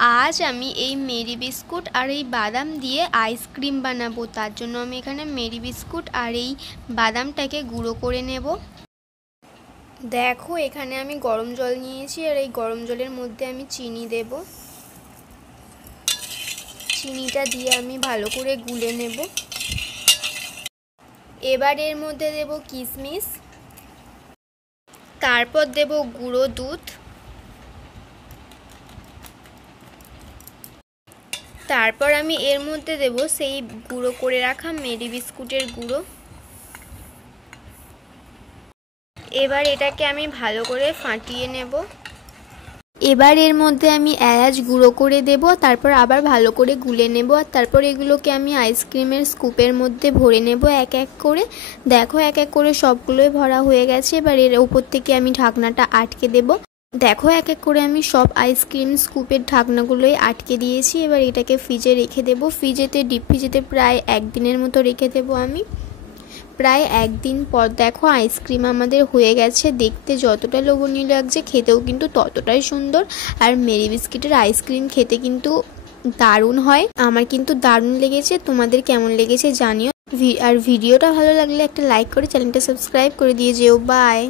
আজ আমি এই মেরি বিস্কুট আর এই বাদাম দিয়ে আইসক্রিম বানাবো। তার জন্য আমি এখানে মেরি বিস্কুট আর এই বাদামটাকে গুঁড়ো করে নেব। দেখো এখানে আমি গরম জল নিয়েছি আর এই গরম জলের মধ্যে আমি চিনি দেব। চিনিটা দিয়ে আমি ভালো করে গুলে নেব। এবার এর মধ্যে দেব কিশমিশ, তারপর দেব গুঁড়ো দুধ, তারপর আমি এর মধ্যে দেব সেই গুঁড়ো করে রাখা মেরি বিস্কুটের গুঁড়ো। এবার এটাকে আমি ভালো করে ফাটিয়ে নেব। এবার এর মধ্যে আমি এলাচ গুঁড়ো করে দেব, তারপর আবার ভালো করে গুলে নেব। আর তারপর এগুলোকে আমি আইসক্রিমের স্কুপের মধ্যে ভরে নেব এক এক করে। দেখো এক এক করে সবগুলোই ভরা হয়ে গেছে। এবার এর উপর থেকে আমি ঢাকনাটা আটকে দেব। দেখো এক এক করে আমি সব আইসক্রিম স্কুপের ঢাকনাগুলোই আটকে দিয়েছি। এবার এটাকে ফ্রিজে রেখে দেব। ডিপ ফ্রিজেতে প্রায় একদিনের মতো রেখে দেবো আমি। প্রায় একদিন পর দেখো আইসক্রিম আমাদের হয়ে গেছে। দেখতে যতটা লোভনীয় লাগছে খেতেও কিন্তু ততটাই সুন্দর। আর মেরি বিস্কিটের আইসক্রিম খেতে কিন্তু দারুণ হয়। আমার কিন্তু দারুণ লেগেছে। তোমাদের কেমন লেগেছে জানিও। আর ভিডিওটা ভালো লাগলে একটা লাইক করে চ্যানেলটা সাবস্ক্রাইব করে দিয়ে যেও। বাই।